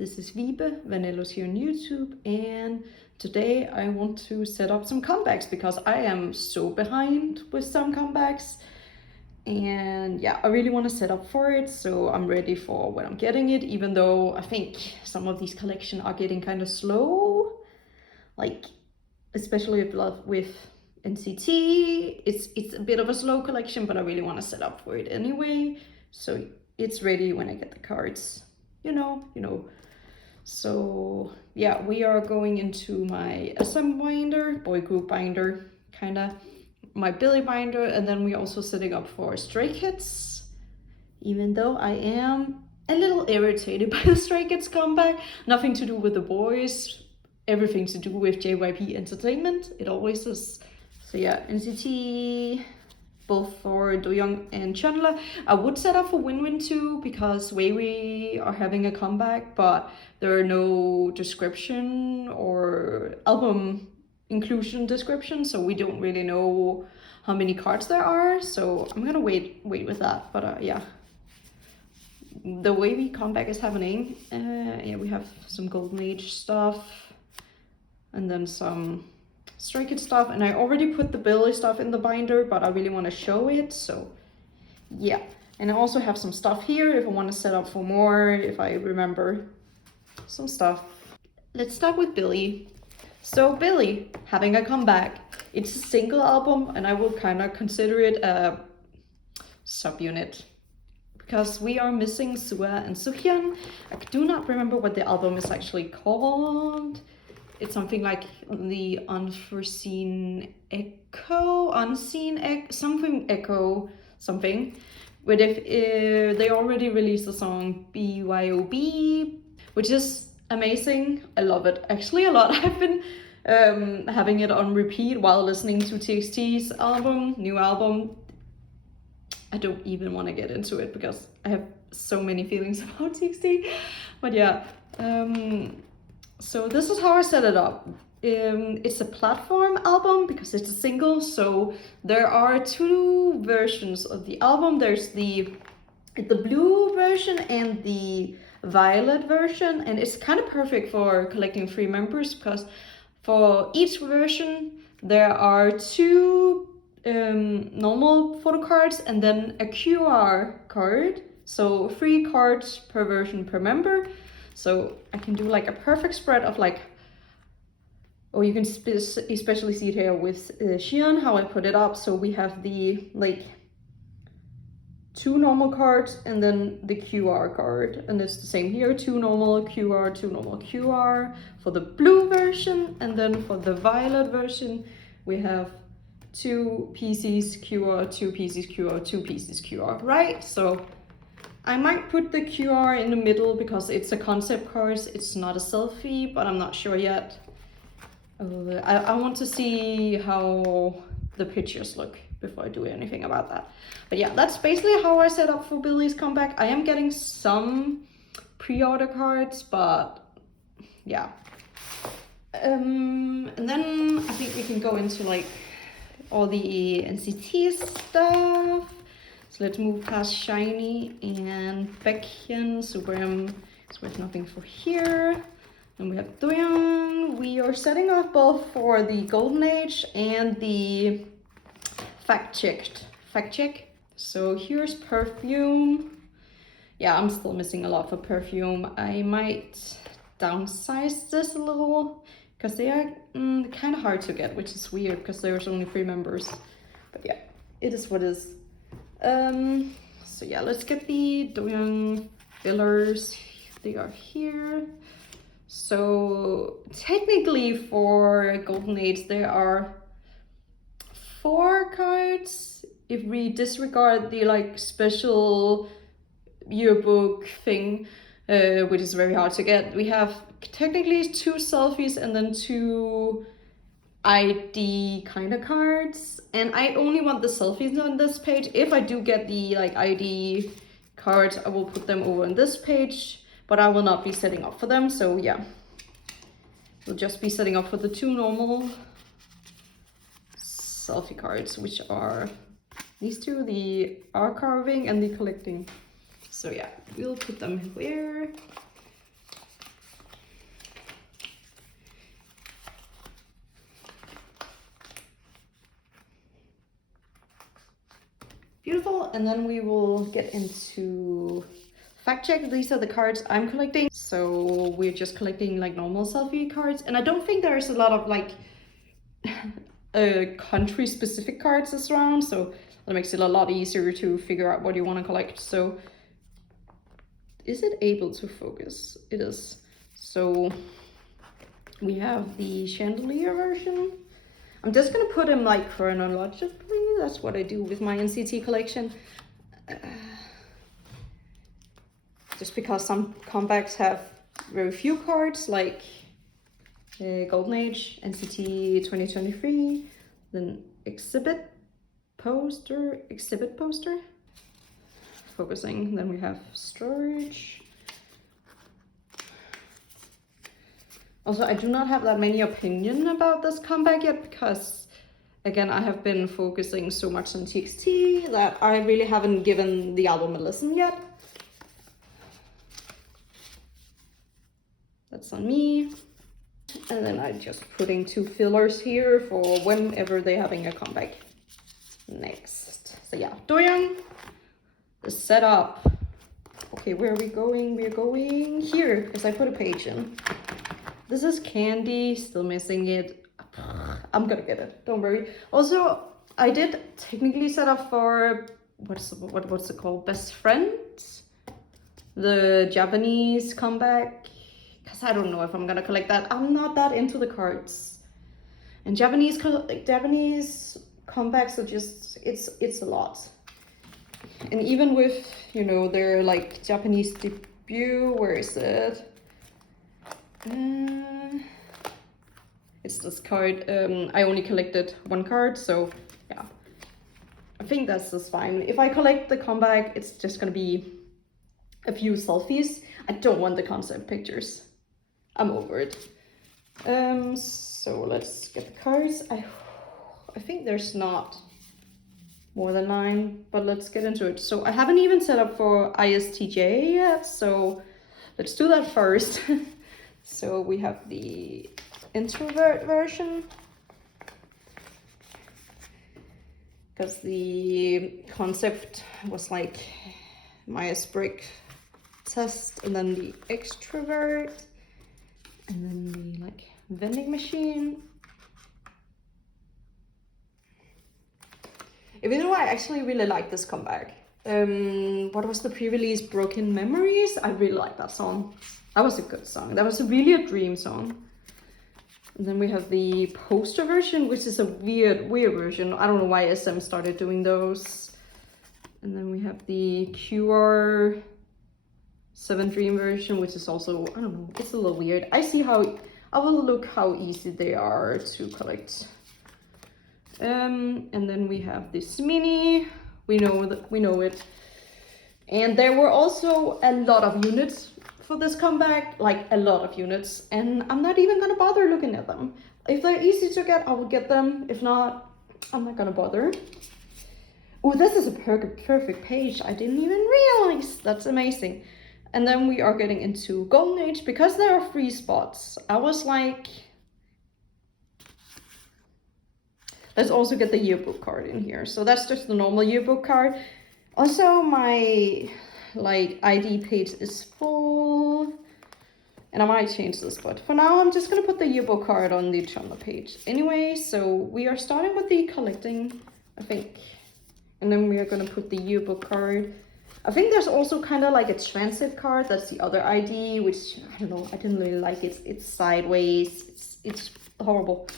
This is Vibe, Vanello's here on YouTube, and today I want to set up some comebacks because I am so behind with some comebacks. And yeah, I really want to set up for it, so I'm ready for when I'm getting it, even though I think some of these collections are getting kind of slow. Like, especially with NCT, it's a bit of a slow collection, but I really want to set up for it anyway. So it's ready when I get the cards, you know. So yeah, we are going into my SM binder, boy group binder, kinda, my Billlie binder, and then we're also setting up for Stray Kids. Even though I am a little irritated by the Stray Kids comeback, nothing to do with the boys, everything to do with JYP Entertainment. It always is. So yeah, NCT, both for Doyoung and Chenle. I would set up for Win-Win too, because Wavy are having a comeback, but there are no description or album inclusion description, so we don't really know how many cards there are. So I'm gonna wait with that. But yeah, the Wavy comeback is happening. Yeah, we have some Golden Age stuff, and then some Stray Kids stuff, and I already put the Billlie stuff in the binder, but I really want to show it, so yeah. And I also have some stuff here if I want to set up for more, if I remember some stuff. Let's start with Billlie. So Billlie having a comeback. It's a single album, and I will kind of consider it a subunit, because we are missing Suga and Suhyun. I do not remember what the album is actually called. It's something like the Unforeseen Echo, Unseen Echo, something Echo, something. But if they already released the song BYOB, which is amazing. I love it actually a lot. I've been having it on repeat while listening to TXT's album, new album. I don't even want to get into it because I have so many feelings about TXT. But yeah. So this is how I set it up. It's a platform album because it's a single, so there are two versions of the album. There's the blue version and the violet version, and it's kind of perfect for collecting 3 members, because for each version there are 2 normal photo cards and then a QR card, so 3 cards per version per member. So I can do like a perfect spread of like, oh, you can especially see it here with Siyoon, how I put it up. So we have the like 2 normal cards and then the QR card. And it's the same here, 2 normal QR, 2 normal QR for the blue version. And then for the violet version, we have 2 pieces QR, 2 pieces QR, 2 pieces QR, right? So I might put the QR in the middle because it's a concept card, it's not a selfie, but I'm not sure yet. I want to see how the pictures look before I do anything about that. But yeah, that's basically how I set up for Billie's comeback. I am getting some pre-order cards, but yeah. And then I think we can go into like all the NCT stuff. So let's move past Shiny and Baekhyun. Supreme is worth nothing for here. And we have Doyoung. We are setting up both for the Golden Age and the fact check. So here's Perfume. Yeah, I'm still missing a lot for Perfume. I might downsize this a little because they are kind of hard to get, which is weird because there's only 3 members. But yeah, it is what it is. So yeah, let's get the Doyoung fillers. They are here. So technically for Golden Age there are 4 cards if we disregard the like special yearbook thing, which is very hard to get. We have technically 2 selfies and then 2 ID kind of cards, and I only want the selfies on this page. If I do get the like ID cards, I will put them over on this page, but I will not be setting up for them. So yeah, we'll just be setting up for the 2 normal selfie cards, which are these 2, the art carving and the collecting. So yeah, we'll put them here. Beautiful. And then we will get into fact check. These are the cards I'm collecting. So we're just collecting like normal selfie cards. And I don't think there's a lot of like country specific cards around. So that makes it a lot easier to figure out what you want to collect. So is it able to focus? It is. So we have the chandelier version. I'm just gonna put them like chronologically. That's what I do with my NCT collection. Just because some comebacks have very few cards, like Golden Age, NCT 2023, then exhibit poster. Focusing. Then we have storage. Also, I do not have that many opinion about this comeback yet because, again, I have been focusing so much on TXT that I really haven't given the album a listen yet. That's on me. And then I'm just putting 2 fillers here for whenever they're having a comeback next. So yeah, Doyoung, the setup. Okay, where are we going? We're going here because I put a page in. This is Candy, still missing it. I'm gonna get it, don't worry. Also, I did technically set up for, what's it called? Best Friends? The Japanese comeback. Because I don't know if I'm gonna collect that. I'm not that into the cards. And Japanese comebacks are just, it's a lot. And even with, you know, their like Japanese debut, where is it? It's this card. I only collected 1 card, so yeah, I think that's just fine. If I collect the comeback, it's just gonna be a few selfies. I don't want the concept pictures. I'm over it. So let's get the cards. I think there's not more than 9, but let's get into it. So I haven't even set up for ISTJ yet, so let's do that first. So we have the introvert version, because the concept was like Myers-Briggs test, and then the extrovert, and then the like vending machine. Even though I actually really like this comeback. What was the pre-release? Broken Memories? I really like that song. That was a good song. That was really a dream song. And then we have the poster version, which is a weird version. I don't know why SM started doing those. And then we have the QR 7 Dream version, which is also, I don't know, it's a little weird. I will look how easy they are to collect. And then we have this mini. We know it. And there were also a lot of units for this comeback, like a lot of units, and I'm not even gonna bother looking at them. If they're easy to get, I will get them. If not, I'm not gonna bother. Oh, this is a perfect page. I didn't even realize. That's amazing. And then we are getting into Golden Age because there are 3 spots. I was like, let's also get the yearbook card in here. So that's just the normal yearbook card. Also, my like ID page is full, and I might change this, but for now I'm just gonna put the yearbook card on the Chenle page anyway. So we are starting with the collecting, I think, and then we are gonna put the yearbook card. I think there's also kind of like a transit card. That's the other ID, which I don't know, I didn't really like it. It's sideways, it's horrible.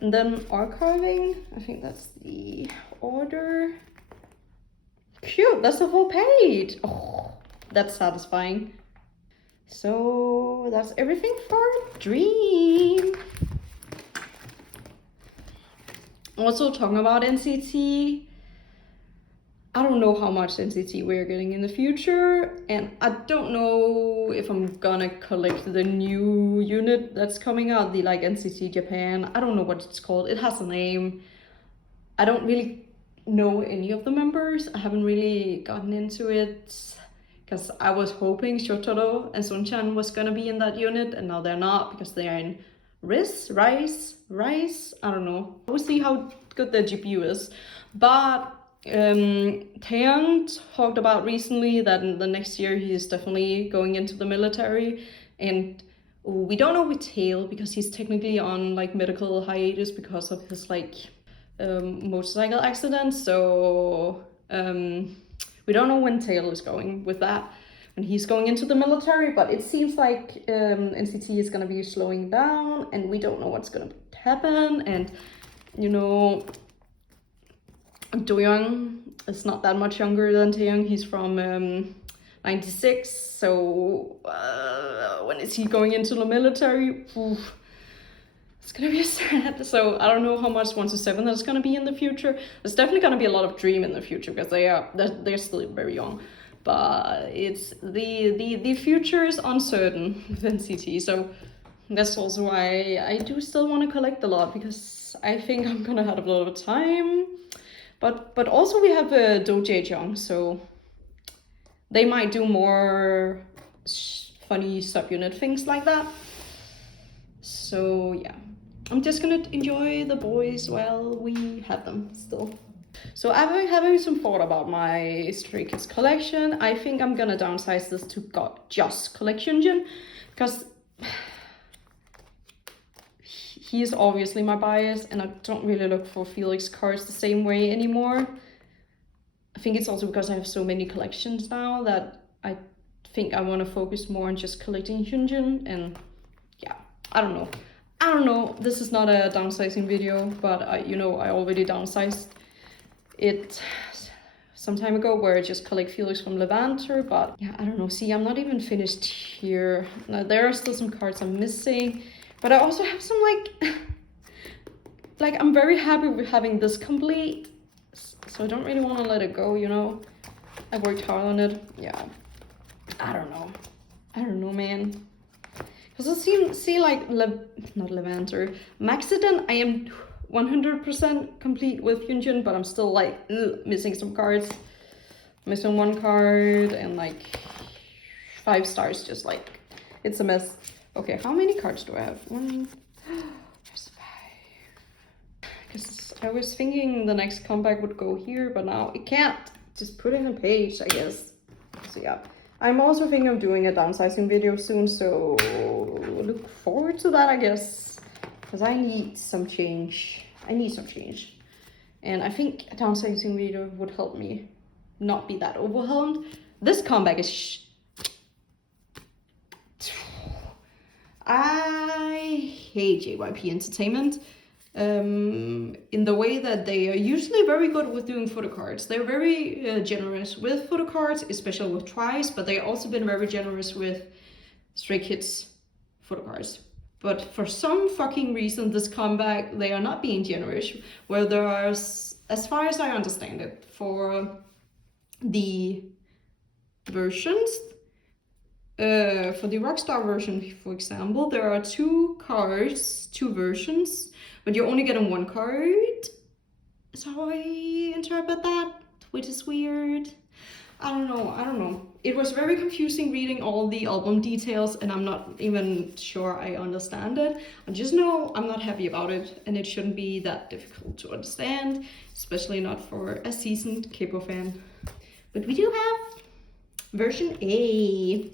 And then archiving, I think that's the order. Cute, that's the whole page. Oh, that's satisfying. So that's everything for Dream. Also talking about NCT, I don't know how much NCT we're getting in the future, and I don't know if I'm gonna collect the new unit that's coming out, the like NCT Japan. I don't know what it's called. It has a name. I don't really know any of the members. I haven't really gotten into it because I was hoping Shotaro and Sunchan was gonna be in that unit, and now they're not because they are in Rice. I don't know. We'll see how good the GPU is, but Taeyang talked about recently that in the next year he is definitely going into the military, and we don't know with Tail because he's technically on like medical hiatus because of his like motorcycle accident. So we don't know when Tail is going with that, when he's going into the military. But it seems like NCT is gonna be slowing down, and we don't know what's gonna happen. And you know, Doyoung is not that much younger than Taeyang. He's from 96, so when is he going into the military? Oof, it's gonna be sad. So I don't know how much 1 to 7 there's gonna be in the future. There's definitely gonna be a lot of Dream in the future because they're still very young. But it's the future is uncertain with NCT, so that's also why I do still want to collect a lot, because I think I'm gonna have a lot of time. But also we have Doyoung, so they might do more funny subunit things like that. So yeah, I'm just gonna enjoy the boys while we have them still. So I've been having some thought about my Stray Kids collection. I think I'm gonna downsize this to just collect Hyunjin, because he is obviously my bias, and I don't really look for Felix cards the same way anymore. I think it's also because I have so many collections now that I think I want to focus more on just collecting Hyunjin. And yeah, I don't know. This is not a downsizing video, but I already downsized it some time ago, where I just collect Felix from Levanter. But yeah, I don't know. See, I'm not even finished here. Now, there are still some cards I'm missing. But I also have some like I'm very happy with having this complete, so I don't really want to let it go, you know. I worked hard on it. Yeah, I don't know, man. Because I see like not Levanter, Maxident. I am 100% complete with Hyunjin, but I'm still like missing some cards. Missing one card, and like 5 stars, just like it's a mess. Okay, how many cards do I have? There's 5. Because I was thinking the next comeback would go here, but now it can't. Just put in a page, I guess. So yeah, I'm also thinking of doing a downsizing video soon, so look forward to that, I guess. Because I need some change. And I think a downsizing video would help me not be that overwhelmed. This comeback is I hate JYP Entertainment in the way that they are usually very good with doing photo cards. They're very generous with photo cards, especially with Twice, but they've also been very generous with Stray Kids photo cards. But for some fucking reason, this comeback, they are not being generous, where there are, as far as I understand it, for the versions, for the Rockstar version, for example, there are 2 cards, 2 versions, but you're only getting 1 card. Is how I interpret that, which is weird. I don't know. It was very confusing reading all the album details, and I'm not even sure I understand it. I just know I'm not happy about it, and it shouldn't be that difficult to understand, especially not for a seasoned K-pop fan. But we do have version A.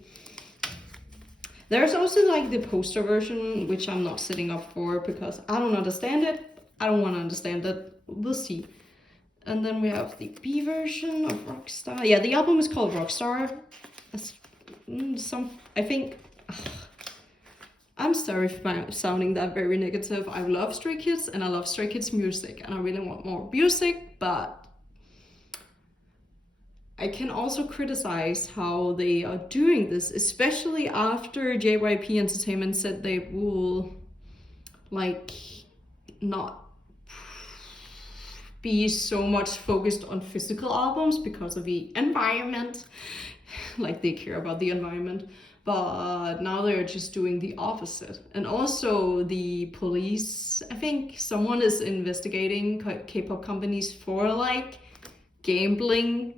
There's also like the poster version, which I'm not sitting up for because I don't understand it. I don't want to understand it. We'll see. And then we have the B version of Rockstar. Yeah, the album is called Rockstar. I think. I'm sorry for sounding that very negative. I love Stray Kids and I love Stray Kids music, and I really want more music, but I can also criticize how they are doing this, especially after JYP Entertainment said they will like not be so much focused on physical albums because of the environment. Like they care about the environment, but now they're just doing the opposite. And also the police, I think someone is investigating K-pop companies for like gambling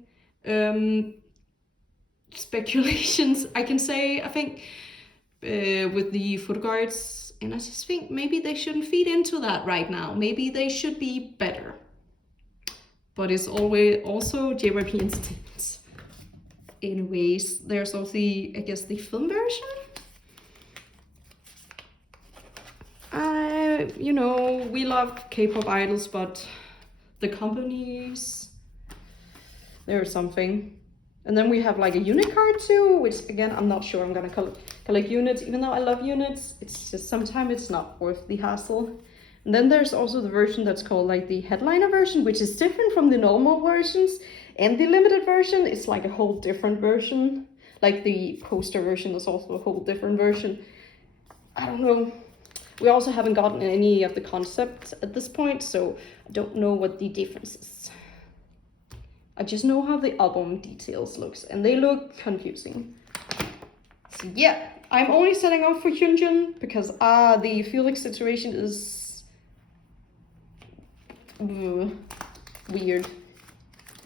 speculations, I can say, I think, with the foot guards. And I just think maybe they shouldn't feed into that right now. Maybe they should be better. but it's always also JYP Entertainment. Anyways, there's also the, I guess, the film version. You know, we love K-pop idols, but the companies, there's something. And then we have like a unit card too, which again, I'm not sure I'm gonna collect units, even though I love units. It's just sometimes it's not worth the hassle. And then there's also the version that's called like the headliner version, which is different from the normal versions. And the limited version is like a whole different version. Like the poster version is also a whole different version. I don't know. We also haven't gotten any of the concepts at this point, so I don't know what the difference is. I just know how the album details looks, and they look confusing. So yeah, I'm only setting up for Hyunjin because the Felix situation is weird.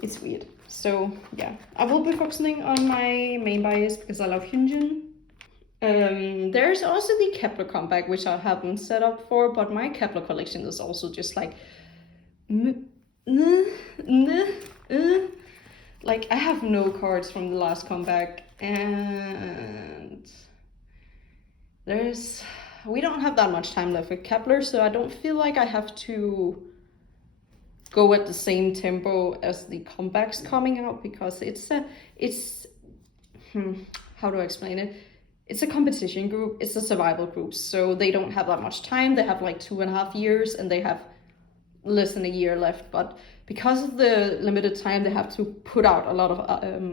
It's weird. So yeah, I will be focusing on my main bias because I love Hyunjin. There's also the Kepler comeback, which I haven't set up for, but my Kepler collection is also just like like I have no cards from the last comeback, and we don't have that much time left with Kepler, so I don't feel like I have to go at the same tempo as the comebacks coming out, because it's how do I explain it? It's a competition group, it's a survival group, so they don't have that much time. They have like 2.5 years and they have less than a year left, but because of the limited time, they have to put out a lot of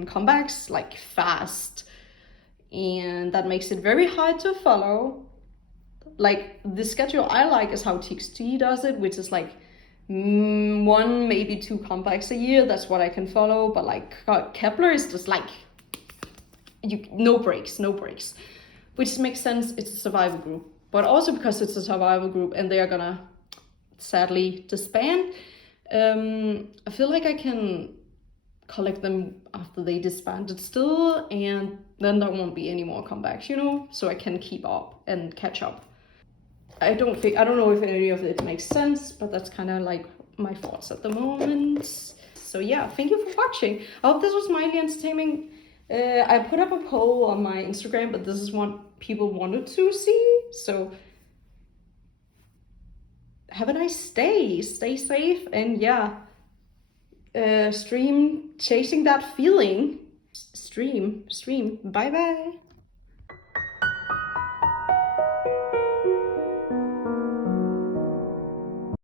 comebacks like fast, and that makes it very hard to follow. Like the schedule I like is how TXT does it, which is like 1, maybe 2 comebacks a year. That's what I can follow, but like Kepler is just like no breaks, which makes sense. It's a survival group, but also because it's a survival group and they are gonna sadly disband, I feel like I can collect them after they disbanded still, and then there won't be any more comebacks, you know, so I can keep up and catch up. I don't know if any of it makes sense, but that's kind of like my thoughts at the moment. So yeah, thank you for watching. I hope this was mildly entertaining. I put up a poll on my Instagram, but this is what people wanted to see. So have a nice day, stay safe, and yeah, stream chasing that feeling. Stream, bye bye.